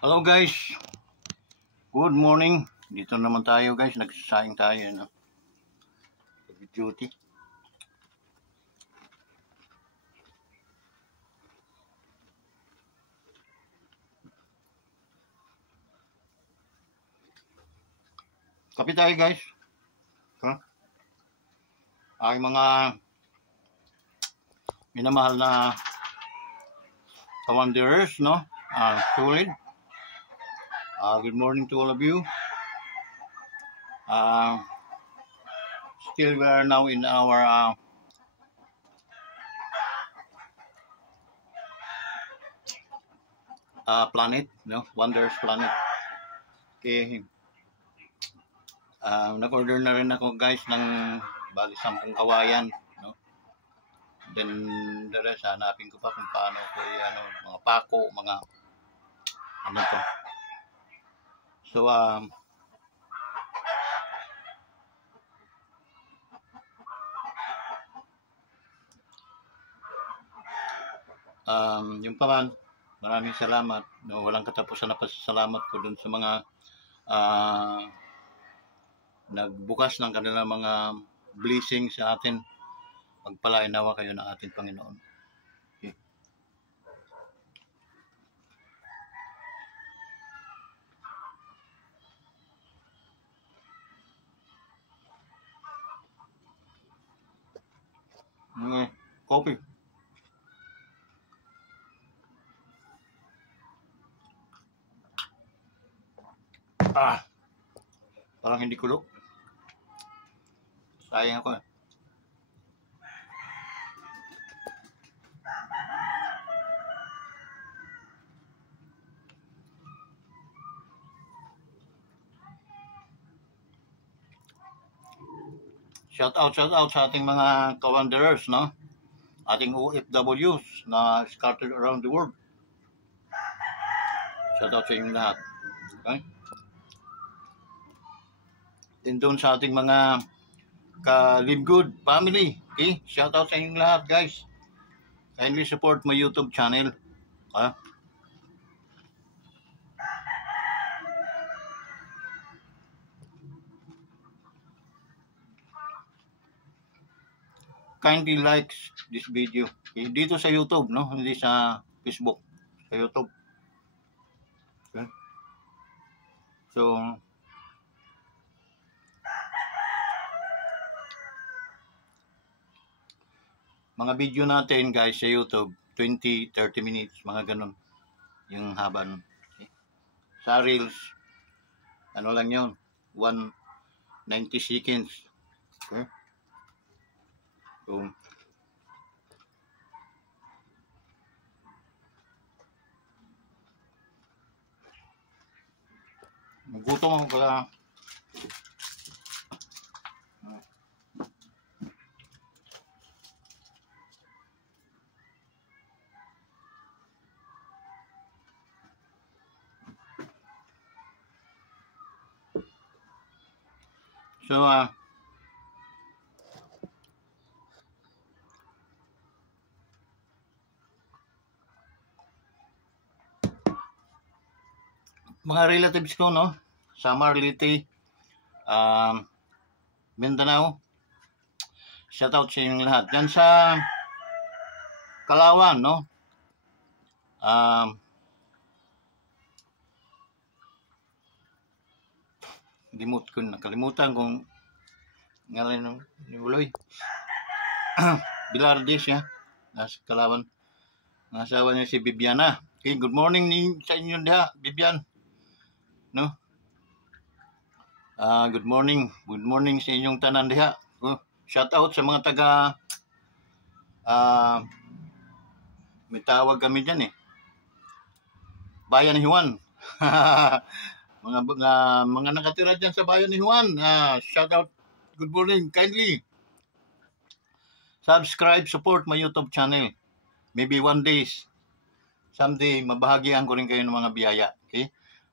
Hello guys, good morning. Dito naman tayo guys, nagsasaing tayo no? Duty. Kape tayo guys. Aking mga minamahal na commanders, no? Solid. Good morning to all of you. Still we are now in our planet, no? Wonders planet. Okay. Nag-order na rin ako guys ng bali 10 kawayan, no? Then the rest, hanapin ko pa kung paano ko mga pako, mga ano to. So yung paman, maraming salamat, no? Walang katapusan na pasasalamat ko dun sa mga nagbukas ng kanilang mga blessings sa atin. Pagpalain nawa kayo ng ating Panginoon. Okay. Okay. Coffee. Parang hindi kulo. Sayang ako. Shout out sa ating mga kawanderers, no? Ating OFWs na scattered around the world. Shout out sa inyong lahat. Okay? Then doon sa ating mga ka-Live Good family. Okay? Shout out sa inyong lahat, guys. Kindly support my YouTube channel. Kindly like this video. Okay? Dito sa YouTube, no? Hindi sa Facebook. Sa YouTube. Okay? So, mga video natin guys sa YouTube, 20-30 minutes, mga ganun. Yung haba nun. Okay? Sa Reels, ano lang yun, 190 seconds. Okay? So, gutom ako kaya so mga relatives ko, no? Samar, Leyte, Mindanao. Shout out sa inyong lahat. Yan sa Kalawan, no? Nakalimutan kung ngalan ni Buloy. Bilardis, ya. Nasa Kalawan. Nasawa niya si Bibiana. Okay, good morning sa inyo diha, Bibian. No? Good morning. Good morning sa inyong tanan diha. Shout out sa mga taga may tawag kami dyan eh. Bayan ni Juan. mga nakatira dyan sa bayan ni Juan. Shout out. Good morning. Kindly subscribe, support my YouTube channel. Maybe someday, mabahagian ko rin kayo ng mga biyaya. Okay?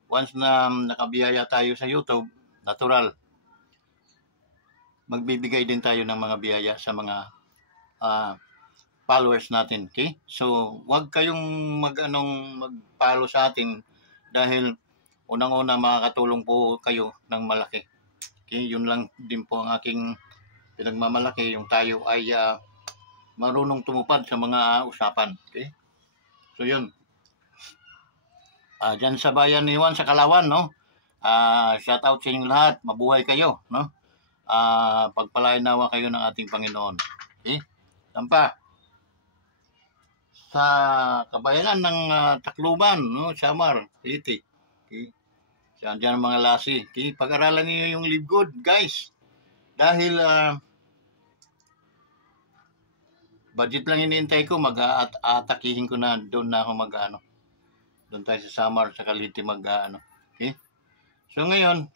Once na nakabiyaya tayo sa YouTube, natural, magbibigay din tayo ng mga biyaya sa mga followers natin. Okay? So, wag kayong mag-follow sa atin dahil unang-una makakatulong po kayo ng malaki. Okay, yun lang din po ang aking pinagmamalaki, yung tayo ay marunong tumupad sa mga usapan. Okay? So yun. Diyan sa bayan ni Juan sa Kalawan, no? Shout out sa inyong lahat. Mabuhay kayo, no? Pagpalain nawa kayo ng ating Panginoon. Okay? Tampa. Sa kabayanan ng Tacloban, no? Samar City. Okay? Diyan mga lasi. Okay? Pag-aralan niyo yung Live Good, guys. Dahil budget lang iniintay ko, mag-atakihin ko na doon na ako mag-ano. Doon tayo sa Samar, sa Cavite mag-ano. Okay? So ngayon,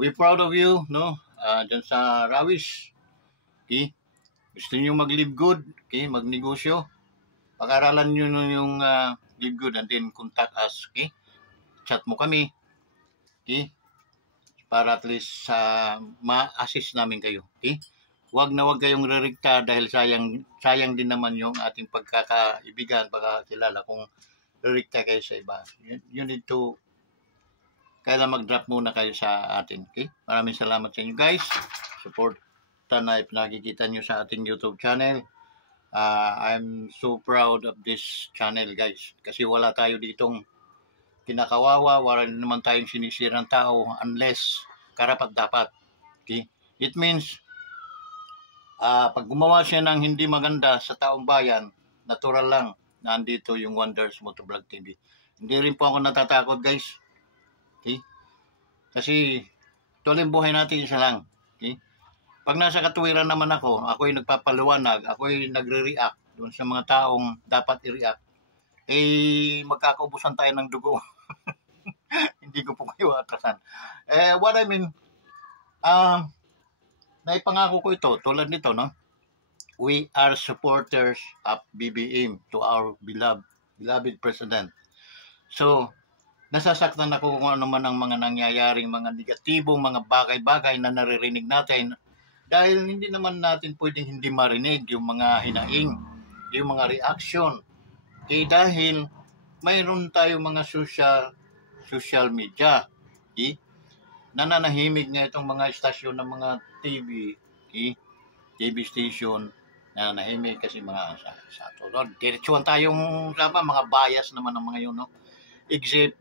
we're proud of you, no? Diyan sa Rawis. Okay? Gusto niyo mag-live good, okay? Magnegosyo. Pag-aralan niyo yung live good and then contact us, okay? Chat mo kami, okay? Para at least ma-assist namin kayo, okay? Huwag na huwag kayong rerikta dahil sayang din naman yung ating pagkakaibigan, pagkakilala kung rerikta kayo sa iba. You need to kaya mag-drop muna kayo sa atin. Okay? Maraming salamat sa inyo guys. Support na nakikita nyo sa ating YouTube channel. I'm so proud of this channel guys. Kasi wala tayo ditong kinakawawa. Wala naman tayong sinisirang tao unless karapat dapat. Okay? It means pag gumawa siya ng hindi maganda sa taong bayan, natural lang na andito yung Wonders Motovlog TV. Hindi rin po ako natatakot guys. Okay? Kasi tuloy buhay natin isa lang. Okay? Pag nasa katuwiran naman ako'y nagpapaliwanag, ako'y nagre-react doon sa mga taong dapat i-react, magkakaubusan tayo ng dugo. Hindi ko po kayo atasan. What I mean, naipangako ko ito, tulad nito, no? We are supporters of BBM to our beloved President. So, nasasaktan ako kung ano man ang mga nangyayaring mga negatibong mga bagay-bagay na naririnig natin dahil hindi naman natin pwedeng hindi marinig yung mga hinaing, yung mga reaction. Okay, dahil mayroon tayo mga social media. Okay? Nananahimik nga itong mga istasyon ng mga TV, okay? TV station, nananahimik kasi mga sa tulad. Diretsuhan tayong mga bias naman ng mga yun, no? Except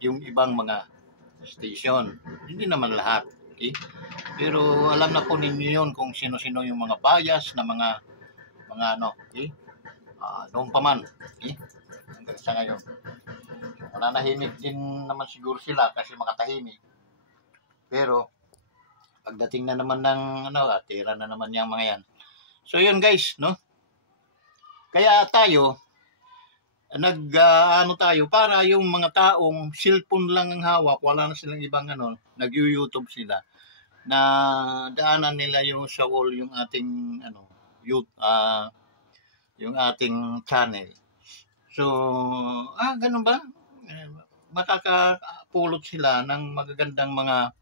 yung ibang mga station. Hindi naman lahat. Okay? Pero alam na po ninyo yun kung sino-sino yung mga bias na mga ano. Okay? Noon pa man. Okay? Hanggang sa ngayon. So, nanahimik din naman siguro sila kasi makatahimik. Pero pagdating na naman ng tira na naman yung mga yan. So yun guys, no? Kaya tayo tayo para yung mga taong cellphone lang ang hawak, wala na silang ibang nag-YouTube sila na daanan nila yung sa wall yung ating yung ating channel. So, ganun ba? Makakapulot sila ng magagandang mga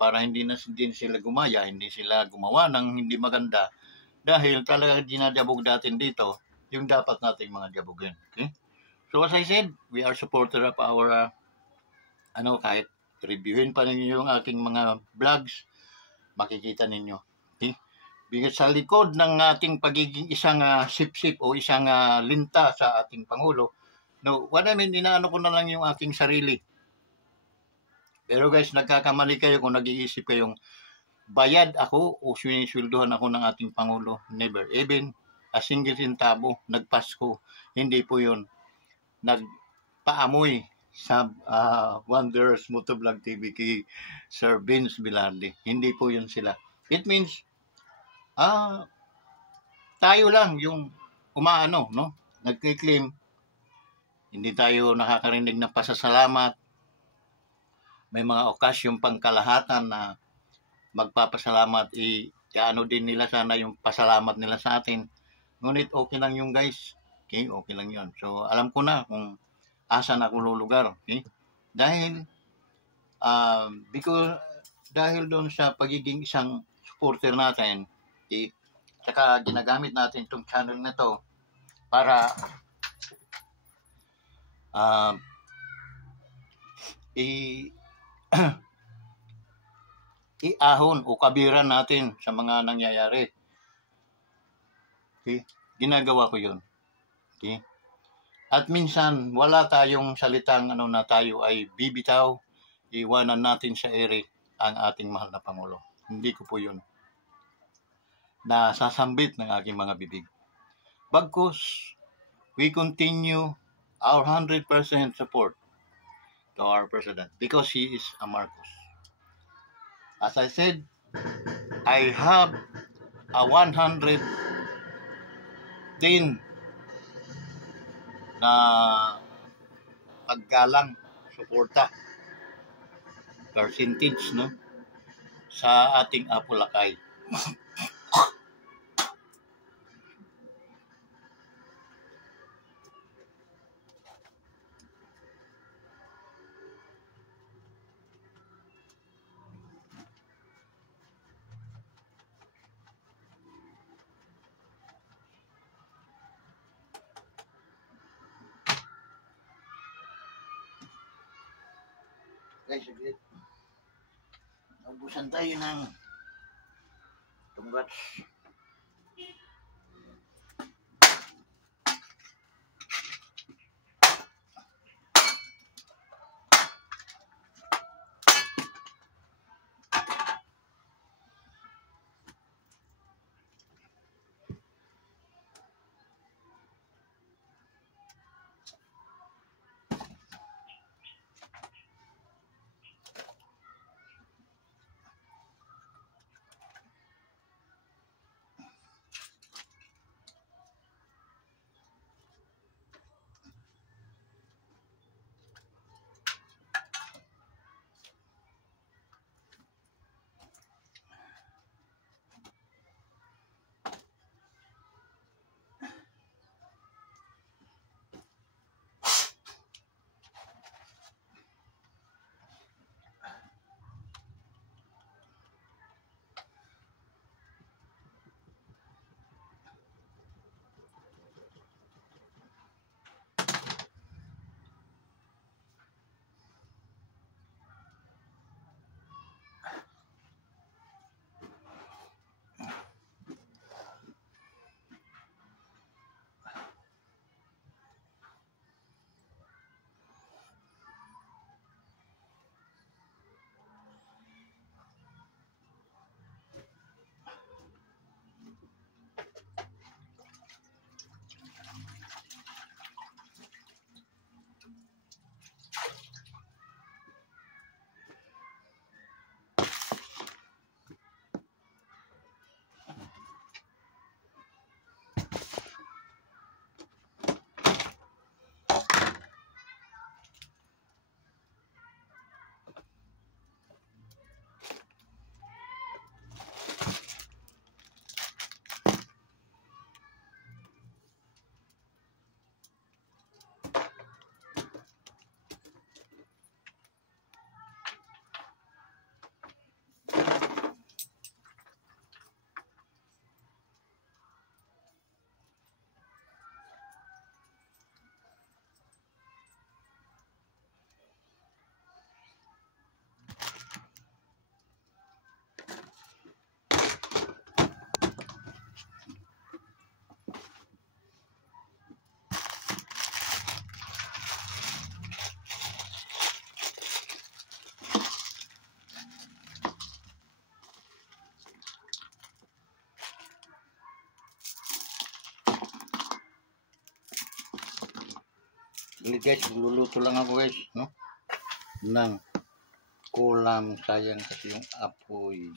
para hindi din sila gumaya, hindi sila gumawa ng hindi maganda dahil talaga dinadabog natin dito yung dapat nating mga diabogin. Okay? So as I said, we are supporter of our kahit reviewin pa ninyo yung aking mga vlogs, makikita ninyo. Okay? Bigat sa likod ng ating pagiging isang sip-sip o isang linta sa ating Pangulo, no, what I mean, inaano ko na lang yung aking sarili. Pero guys, nagkakamali kayo kung nag-iisip kayong bayad ako o sinisweldohan ako ng ating Pangulo. Never. Even a single centavo, nagpasko. Hindi po yun. Nagpaamoy sa Wonders Motovlog TV kay Sir Vince Velarde. Hindi po yun sila. It means, tayo lang yung no? Nagkiklaim. Hindi tayo nakakarinig ng pasasalamat. May mga okasyong pangkalahatan na magpapasalamat. Kaano din nila sana yung pasalamat nila sa atin. Ngunit okay lang yung guys. Okay, okay lang yun. So, alam ko na kung asan ako lulugar. Okay? Dahil, dahil doon sa pagiging isang supporter natin, okay? Saka ginagamit natin itong channel na to para uh, i iahon o kabiran natin sa mga nangyayari. Okay? Ginagawa ko yun. Okay? At minsan, wala tayong salitang na tayo ay bibitaw, iwanan natin sa ere ang ating mahal na Pangulo. Hindi ko po yun nasasambit ng aking mga bibig. Bagkus, we continue our 100% support to our President because he is a Marcos. As I said, I have a 110 na paggalang suporta percentage sa ating Apulakay. Guys, saglit. Naubusan tayo ng tunggats. Guys, luluto lang ako guys, ng kulam. Sayang kasi yung apoy.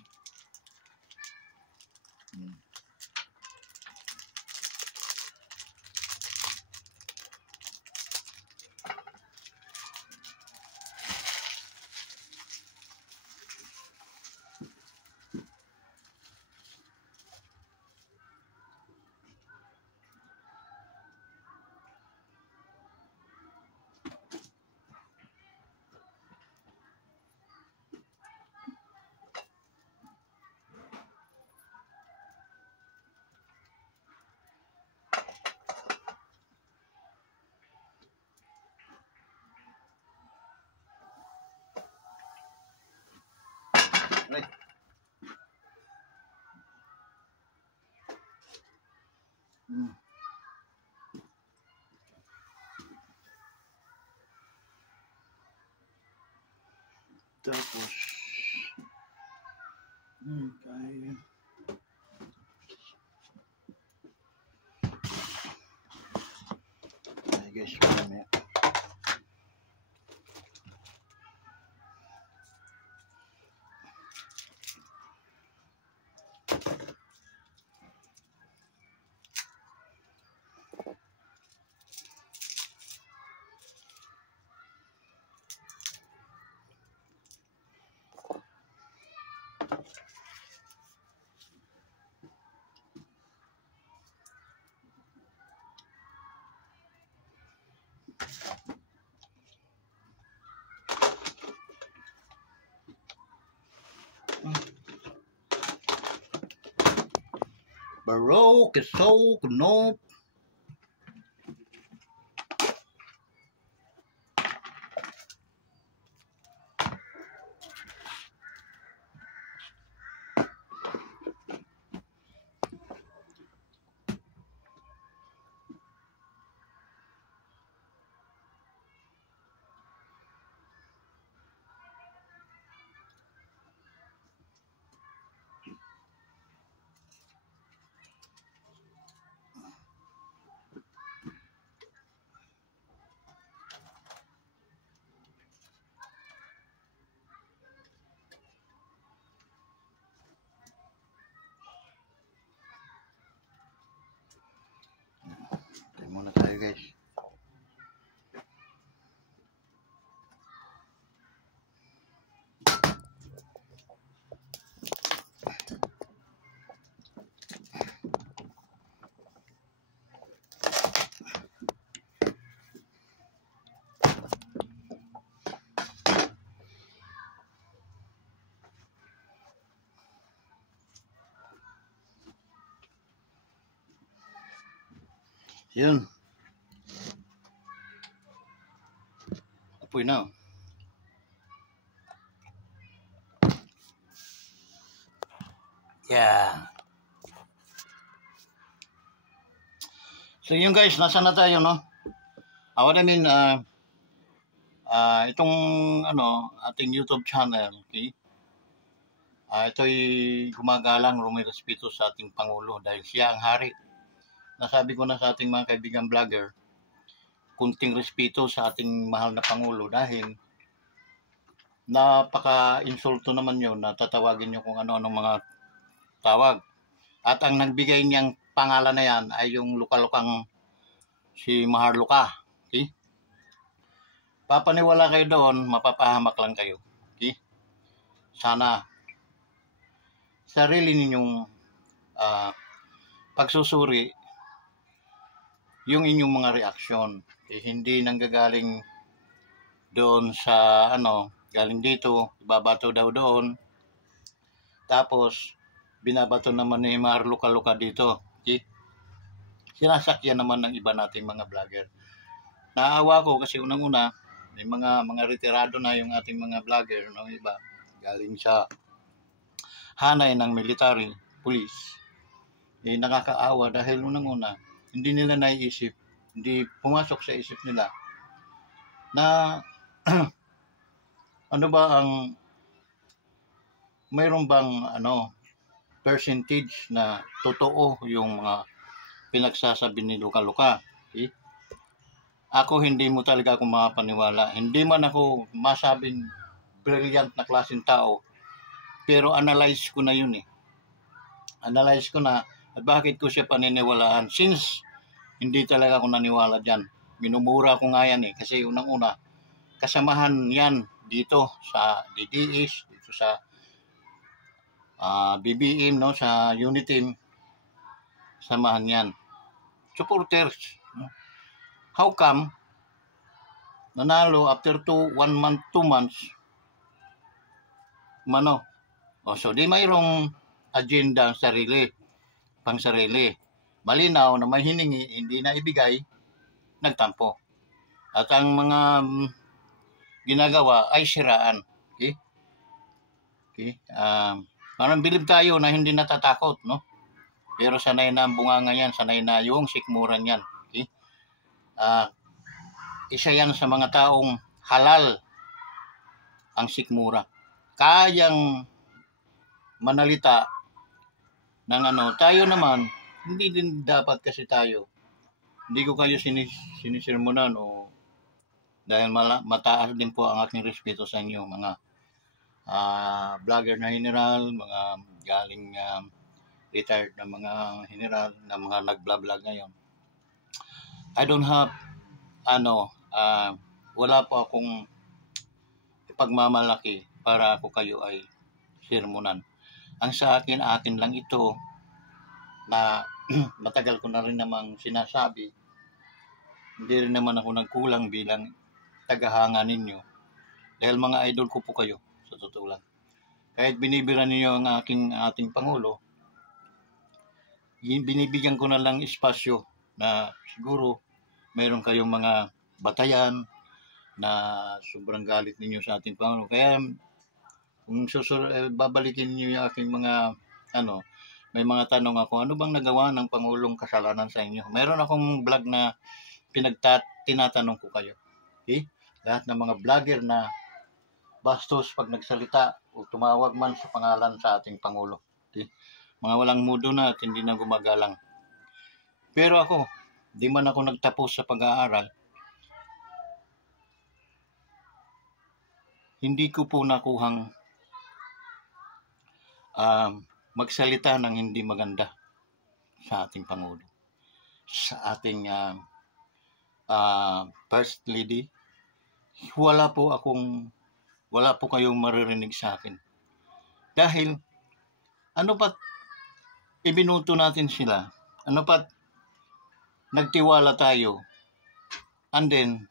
Tapos tayo. Ay guys, mamaya. Baroque is so no. Tayo muna tayo guys. Yun. Apoy na. Yeah. So yun guys, nasa na tayo, no? What I mean, itong ating YouTube channel, okay? Ito'y gumagalang rumirespeto sa ating Pangulo dahil siya ang hari. Nasabi ko na sa ating mga kaibigan vlogger, kunting respeto sa ating mahal na Pangulo dahil napaka-insulto naman yun na tatawagin nyo kung ano-anong mga tawag. At ang nagbigay niyang pangalan na yan ay yung luka-lukang si Maharluka. Okay? Papaniwala kayo doon, mapapahamak lang kayo. Okay? Sana sarili ninyong pagsusuri yung inyong mga reaksyon. Hindi nanggagaling doon sa galing dito, ibabato daw doon. Tapos binabato naman ni Maharluka dito. Okay? Sinasakyan naman ng iba nating mga vlogger. Naawa ko kasi unang-una, may mga retirado na yung ating mga vlogger, no, iba galing sa hanay ng military, police. Nakakaawa dahil unang-una, hindi nila naiisip, hindi pumasok sa isip nila na ano ba ang mayroon bang percentage na totoo yung mga pinagsasabi ni Luka-Luka. Okay? Ako hindi mo talaga ako makapaniwala. Hindi man ako masabing brilliant na klaseng tao, pero analyze ko na yun eh. Analyze ko na at bakit ko siya paniniwalaan since hindi talaga ako naniwala dyan. Minumura ko nga yan eh kasi unang-una kasamahan yan dito sa DDS, dito sa BBM, no, sa Uniteam, samahan yan. Supporters. No? How come nanalo after 1 month, 2 months? So di mayroong agenda ang sarili, pang sarili. Malinaw na may hiningi, hindi na ibigay, nagtampo. At ang mga ginagawa ay siraan. Okay? Okay? Parang bilib tayo na hindi natatakot, no? Pero sanay na ang bunganga yan, sanay na yung sikmuran yan. Okay? Isa yan sa mga taong halal ang sikmura. kayang manalita ng tayo naman, hindi din dapat kasi tayo. Hindi ko kayo sinisirmonan o dahil mataas din po ang aking respeto sa inyo, mga vlogger na general, mga galing retired na mga general, na mga nag-vlog ngayon. I don't have, wala po akong ipagmamalaki para ako kayo ay sirmonan. Ang sa akin lang ito na matagal ko na rin namang sinasabi. Hindi rin naman ako nagkulang bilang tagahanga ninyo. Dahil mga idol ko po kayo, sa totoo lang. Kahit binibira ninyo ang ating Pangulo, binibigyan ko na lang espasyo na siguro mayroon kayong mga batayan na sobrang galit ninyo sa ating Pangulo. Kaya kung babalikin niyo yung aking mga may mga tanong ako, ano bang nagawa ng Pangulong kasalanan sa inyo? Mayroon akong vlog na tinatanong ko kayo. Okay? Lahat ng mga vlogger na bastos pag nagsalita o tumawag man sa pangalan sa ating Pangulo. Okay? Mga walang mudo na at hindi na gumagalang. Pero ako, di man ako nagtapos sa pag-aaral, hindi ko po nakuhang magsalita ng hindi maganda sa ating Pangulo, sa ating First Lady. Wala po kayong maririnig sa akin. Dahil, ano pat ibinuto natin sila, ano pat nagtiwala tayo, and then,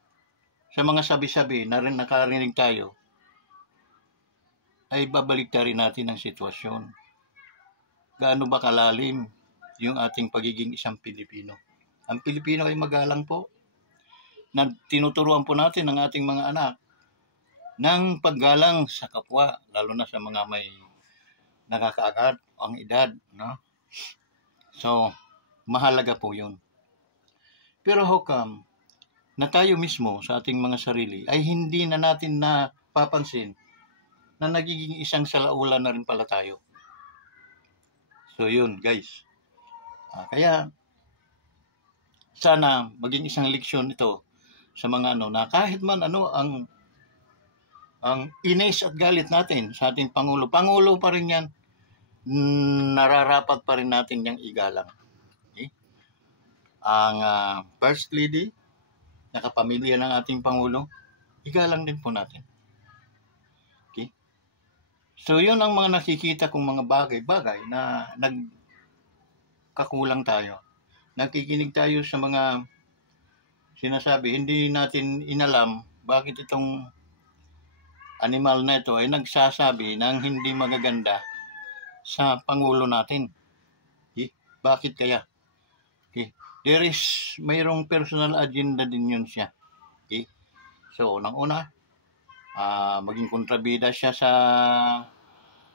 sa mga sabi-sabi na rin nakarinig tayo, ay babalik rin natin ang sitwasyon. Gaano ba kalalim yung ating pagiging isang Pilipino? Ang Pilipino ay magalang po. Na tinuturuan po natin ang ating mga anak ng paggalang sa kapwa, lalo na sa mga may nakakaagad ang edad, no? So, mahalaga po yun. Pero how come na tayo mismo sa ating mga sarili ay hindi na natin napapansin na nagiging isang salaulan na rin pala tayo. So yun guys. Kaya sana maging isang leksyon ito sa mga na kahit man ang inis at galit natin sa ating Pangulo. Pangulo pa rin yan. Nararapat pa rin natin yung igalang. Okay? Ang First Lady, nakapamilya ng ating Pangulo, igalang din po natin. So, yun ang mga nakikita kong mga bagay-bagay na nagkakulang tayo. Nakikinig tayo sa mga sinasabi, hindi natin inalam bakit itong animal na ito ay nagsasabi ng hindi magaganda sa Pangulo natin. Okay? Bakit kaya? Okay. Mayroong personal agenda din yun siya. Okay? So, unang-una, maging kontrabida siya sa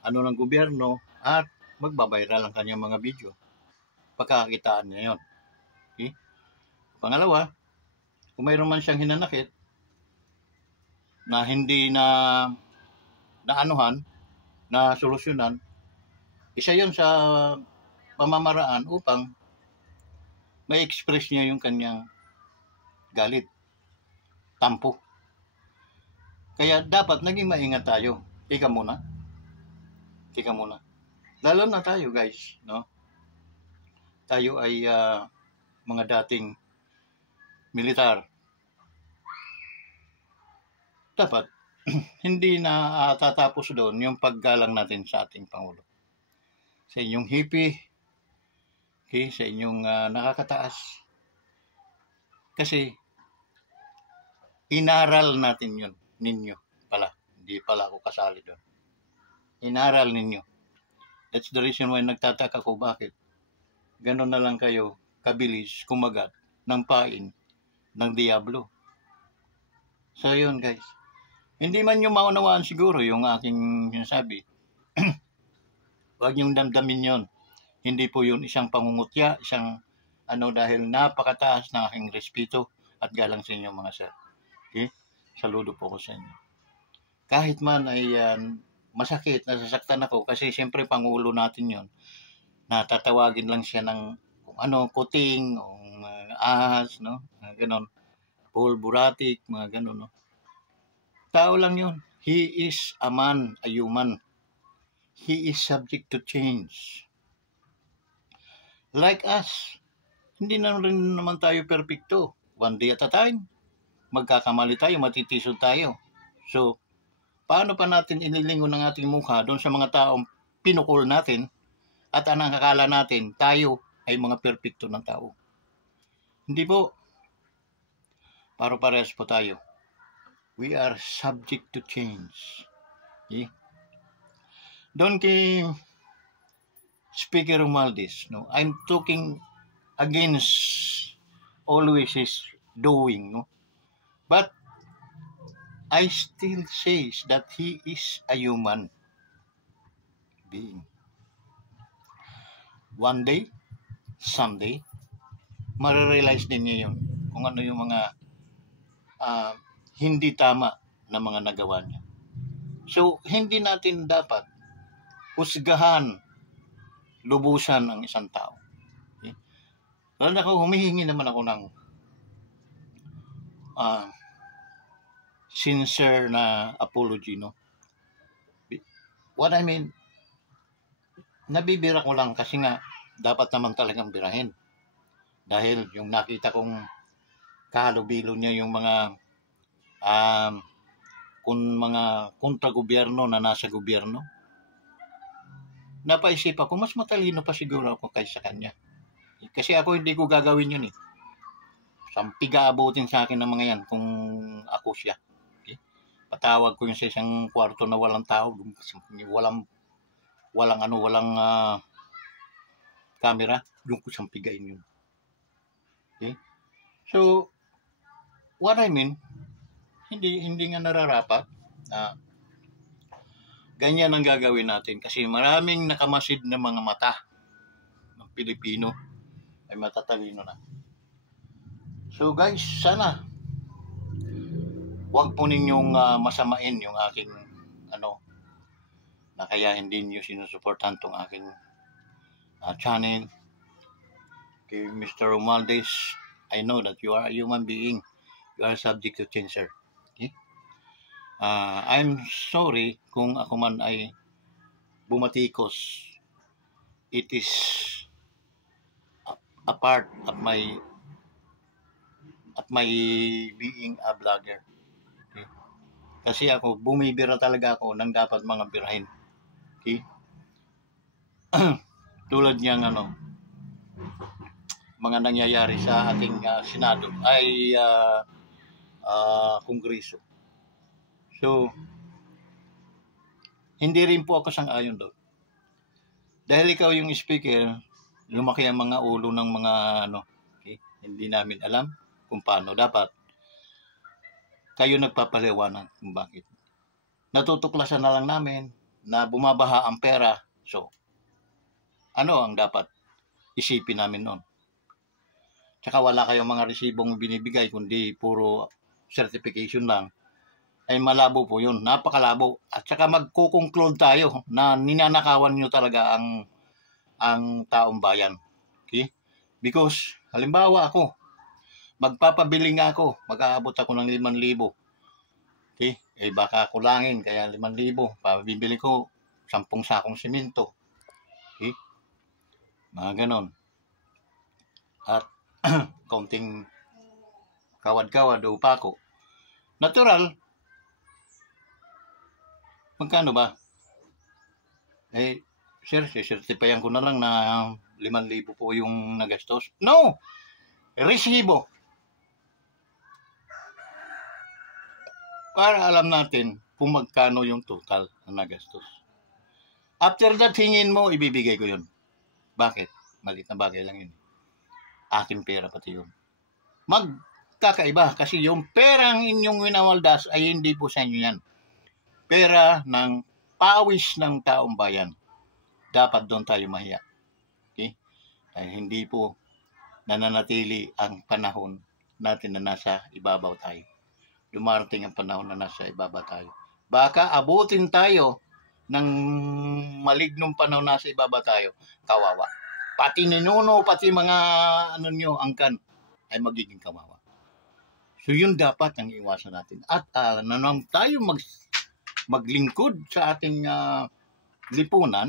ng gobyerno at magbabayral ang kanyang mga video. Pagkakakitaan niya yun. Okay? Pangalawa, kung mayroon man siyang hinanakit na hindi na solusyonan, isa yun sa pamamaraan upang ma-express niya yung kanyang galit, tampo. Kaya dapat naging maingat tayo. Tika muna. Lalo na tayo guys, no? Tayo ay mga dating militar. Dapat hindi na tatapos doon yung paggalang natin sa ating Pangulo. Sa inyong hippie, okay, sa inyong nakakataas. Kasi inaral natin yun, ninyo pala. Hindi pala ako kasali doon. Inaral ninyo. That's the reason why nagtataka ko bakit ganun na lang kayo kabilis kumagat ng pain ng Diablo. So yun guys. Hindi man nyo maunawaan siguro yung aking sinasabi. Huwag nyong damdamin yun. Hindi po yun isang pangungutya, isang dahil napakataas ng aking respeto at galang sa inyo mga sir. Okay? Saludo po ko sa inyo. Kahit man ay masakit, nasasaktan ako kasi siyempre pangulo natin yon. Natatawagin lang siya ng kung ano, kuting, o ahas, no? Ganon. Paul Buratic, mga ganon, no? Tao lang yun. He is a man, a human. He is subject to change. Like us, hindi na rin naman tayo perfecto. One day at a time. Magkakamali tayo, matitisod tayo. So, paano pa natin inilingon ng ating mukha doon sa mga taong pinukul natin at ang akala natin tayo ay mga perfecto ng tao? Hindi po. Paro-parehas po tayo. We are subject to change. Okay? Doon kay Speaker Romualdez, no, I'm talking against always his doing, no? But I still say that he is a human being. One day, someday, marirealize din niya yun kung ano yung mga hindi tama na mga nagawa niya. So, hindi natin dapat husgahan, lubusan ang isang tao. Okay? Lalo na ako, humihingi naman ako ng sincere na apology, no? What I mean, nabibira ko lang kasi nga dapat naman talagang birahin. Dahil yung nakita kong kahalubilo niya yung mga kung mga kontra-gobyerno na nasa gobyerno, napaisip ako, mas matalino pa siguro ako kaysa kanya. Kasi ako hindi ko gagawin yun eh. Sampiga abutin sa akin ng mga yan kung ako siya. Okay? Patawag ko yung sa isang kwarto na walang tao, walang camera, yung ko sampigain yun. Okay? So, what I mean, hindi nga nararapat na ganyan ang gagawin natin kasi maraming nakamasid na mga mata ng Pilipino ay matatalino na. So guys, sana wag po ninyong masamain yung aking na kaya hindi niyo sinusuportahan tong aking channel. Kay Mr. Romualdez, I know that you are a human being. You are subject to change, sir. Okay? I'm sorry kung ako man ay bumatikos. It is a part of my being a vlogger. Okay? Kasi ako, bumibira talaga ako nang dapat mga birahin. Okay? Tulad niyang mga nangyayari sa ating Senado ay Kongreso. So, hindi rin po ako sang-ayon doon. Dahil ikaw yung speaker, lumaki ang mga ulo ng mga okay? Hindi namin alam kung paano dapat. Kayo nagpapaliwanag kung bakit. Natutuklasan na lang namin na bumabaha ang pera. So, ano ang dapat isipin namin noon? Tsaka wala kayong mga resibong binibigay kundi puro certification lang. Ay malabo po yun. Napakalabo. At saka magkukonclude tayo na ninanakawan nyo talaga ang taong bayan. Okay? Because, halimbawa ako, magpapabili nga ako, mag-aabot ako ng 5,000. Okay? Eh baka kulangin, kaya 5,000. Pabibili ko 10 sakong simento. Okay? Mga ganon. At kaunting kawad-kawad o upako. Natural, magkano ba? Eh, sir, certifyan ko na lang na 5,000 po yung nagastos. No! Resibo. Para alam natin kung magkano yung total na nagastos. After that, hingin mo, ibibigay ko yun. Bakit? Maliit na bagay lang yun. Aking pera pati yun. Magkakaiba kasi yung perang inyong winawaldas ay hindi po sa inyo yan. Pera ng pawis ng taong bayan. Dapat doon tayo mahiya. Okay? Dahil hindi po nananatili ang panahon natin na nasa ibabaw tayo. Dumarating ang panahon na nasa ibabaw tayo. Baka abutin tayo ng malignong panahon nasa ibaba tayo, kawawa. Pati ninuno, pati mga ano nyo, angkan, ay magiging kawawa. So yun dapat ang iwasan natin. At naman tayo maglingkod sa ating lipunan,